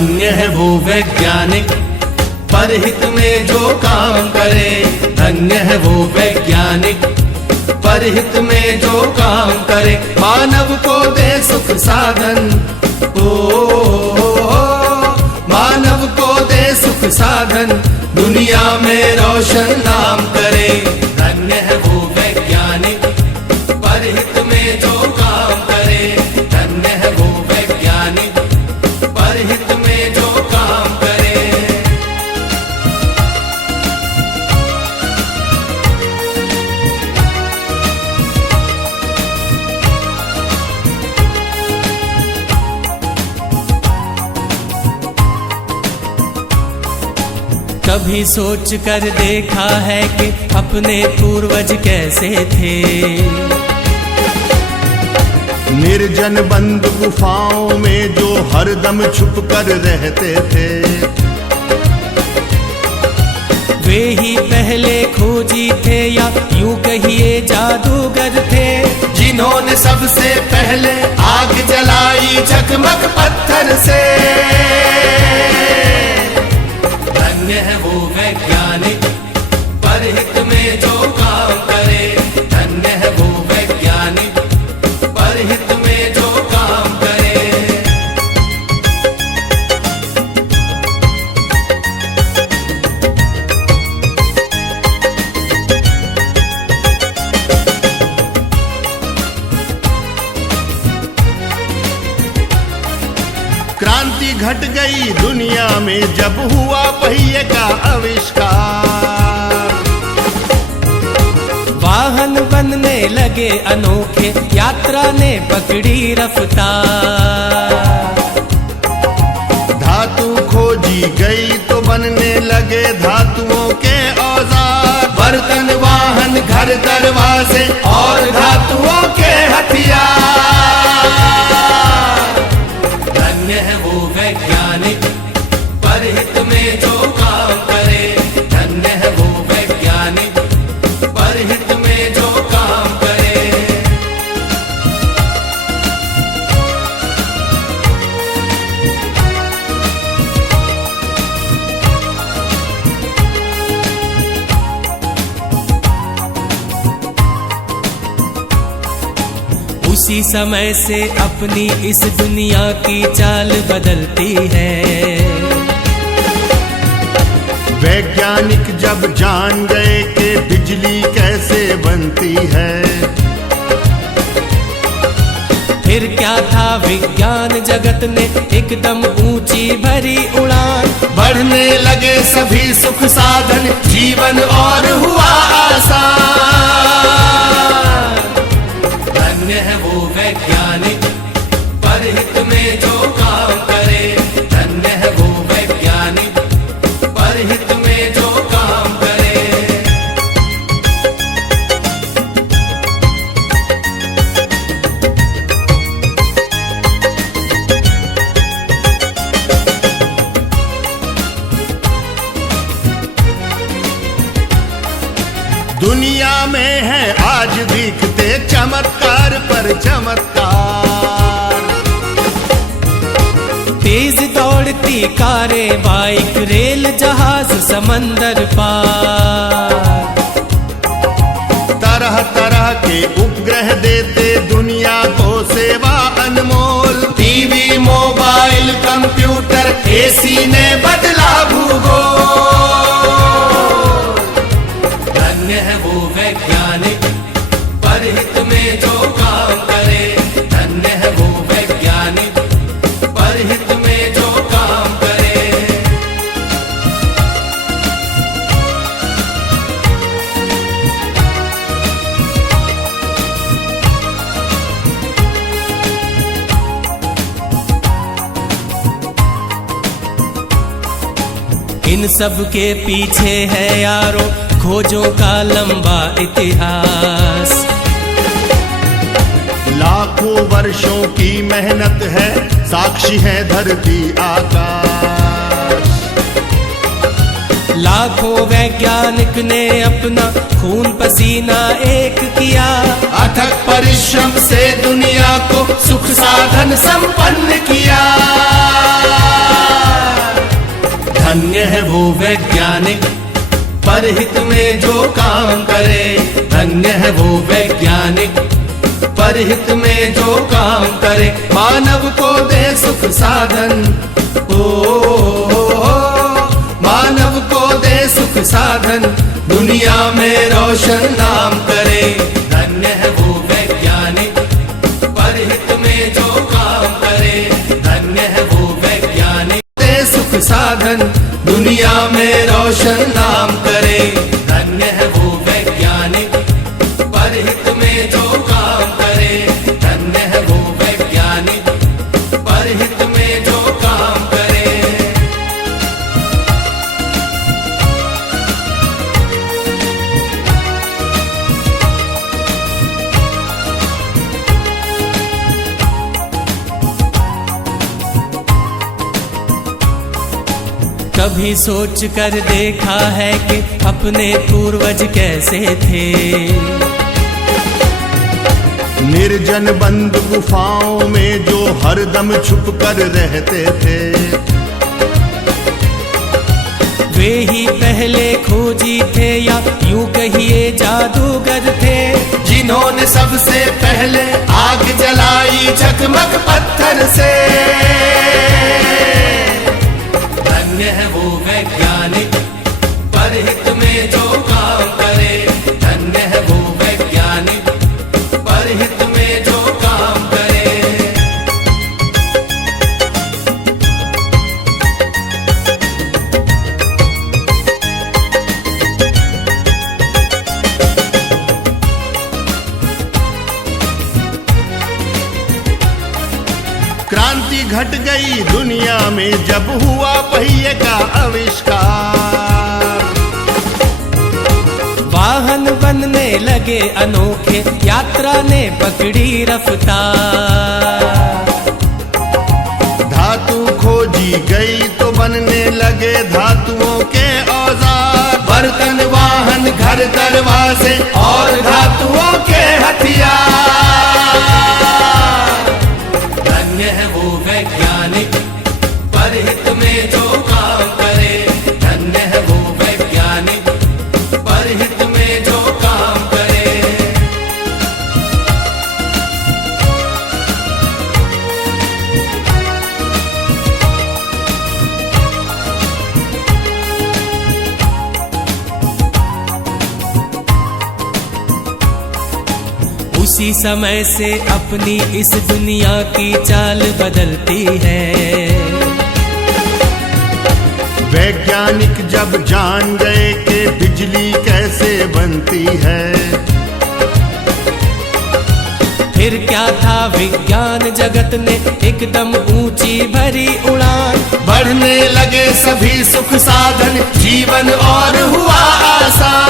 धन्य है वो वैज्ञानिक परहित में जो काम करे। धन्य है वो वैज्ञानिक परहित में जो काम करे। मानव को दे सुख साधन, मानव को दे सुख साधन, दुनिया में रोशन नाम करे। धन्य है वो वैज्ञानिक परहित में जो काम करे। धन्य है वो वैज्ञानिक परहित में जो काम करे। कभी सोच कर देखा है कि अपने पूर्वज कैसे थे। निर्जन बंद गुफाओं में जो हरदम छुप कर रहते थे। वे ही पहले खोजी थे या यूं कहिए जादूगर थे, जिन्होंने सबसे पहले आग जलाई चकमक पत्थर से। धन्य है वो वैज्ञानिक परहित में जो काम करे। धन्य है वो वैज्ञानिक परहित में जो काम करे। क्रांति घट गई दुनिया में जब हुआ पहिए का आविष्कार। वाहन बनने लगे अनोखे, यात्रा ने पकड़ी रफ्तार। धातु खोजी गई तो बनने लगे धातुओं के औजार। बर्तन वाहन घर दरवाजे और धातुओं के हथियार। धन्य है वो वैज्ञानिक परहित में जो काम करे। धन्य है वो वैज्ञानिक परहित में जो काम करे। उसी समय से अपनी इस दुनिया की चाल बदलती है। वैज्ञानिक जब जान गए कि बिजली कैसे बनती है। फिर क्या था विज्ञान जगत ने एकदम ऊंची भरी उड़ान। बढ़ने लगे सभी सुख साधन, जीवन और हुआ आसान। धन्य है वो वैज्ञानिक परहित में जो काम करे। धन्य है वो वैज्ञानिक परहित में जो काम करे। दुनिया में है आज दिखते चमत्कार पर चमत्कार। तेज दौड़ती कारें, बाइक, रेल, जहाज, समंदर पार। तरह तरह के उपग्रह देते दुनिया को सेवा अनमोल। टीवी, मोबाइल, कंप्यूटर, एसी ने बदला भूगोल। धन्य है वो वैज्ञानिक परहित में जो काम करे। धन्य है वो वैज्ञानिक परहित में जो काम करे। इन सब के पीछे है यारो खोजों का लंबा इतिहास। लाखों वर्षों की मेहनत है, साक्षी है धरती आकाश। लाखों वैज्ञानिक ने अपना खून पसीना एक किया। अथक परिश्रम से दुनिया को सुख साधन संपन्न किया। वैज्ञानिक परहित में जो काम करे। धन्य है वो वैज्ञानिक परहित में जो काम करे। मानव को दे सुख साधन, ओ मानव को दे सुख साधन, दुनिया में रोशन नाम करे। धन्य है वो वैज्ञानिक परहित में जो काम करे। धन्य है वो वैज्ञानिक दे सुख साधन, दुनिया में रोशन नाम करे। धन्य है वो वैज्ञानिक परहित में जो काम करे। धन्य है वो वैज्ञानिक परहित में जो काम करे। कभी सोच कर देखा है कि अपने पूर्वज कैसे थे। निर्जन बंद गुफाओं में जो हरदम छुप कर रहते थे। वे ही पहले खोजी थे या यूं कहिए जादूगर थे, जिन्होंने सबसे पहले आग जलाई चकमक पत्थर से। धन्य है वो वैज्ञानिक परहित में जो काम करे। धन्य है वो वैज्ञानिक परहित में जो काम करे। क्रांति घट गई दुनिया में जब हुआ पहिए का आविष्कार। वाहन बनने लगे अनोखे, यात्रा ने पकड़ी रफ्तार। धातु खोजी गई तो बनने लगे धातुओं के औजार। बर्तन वाहन घर दरवाजे और धातुओं के हथियार। धन्य है वो वैज्ञानिक परहित में जो काम करे। धन्य है वो वैज्ञानिक परहित में जो काम करे। उसी समय से अपनी इस दुनिया की चाल बदलती है। वैज्ञानिक जब जान गए कि बिजली कैसे बनती है। फिर क्या था विज्ञान जगत ने एकदम ऊंची भरी उड़ान। बढ़ने लगे सभी सुख साधन, जीवन और हुआ आसान।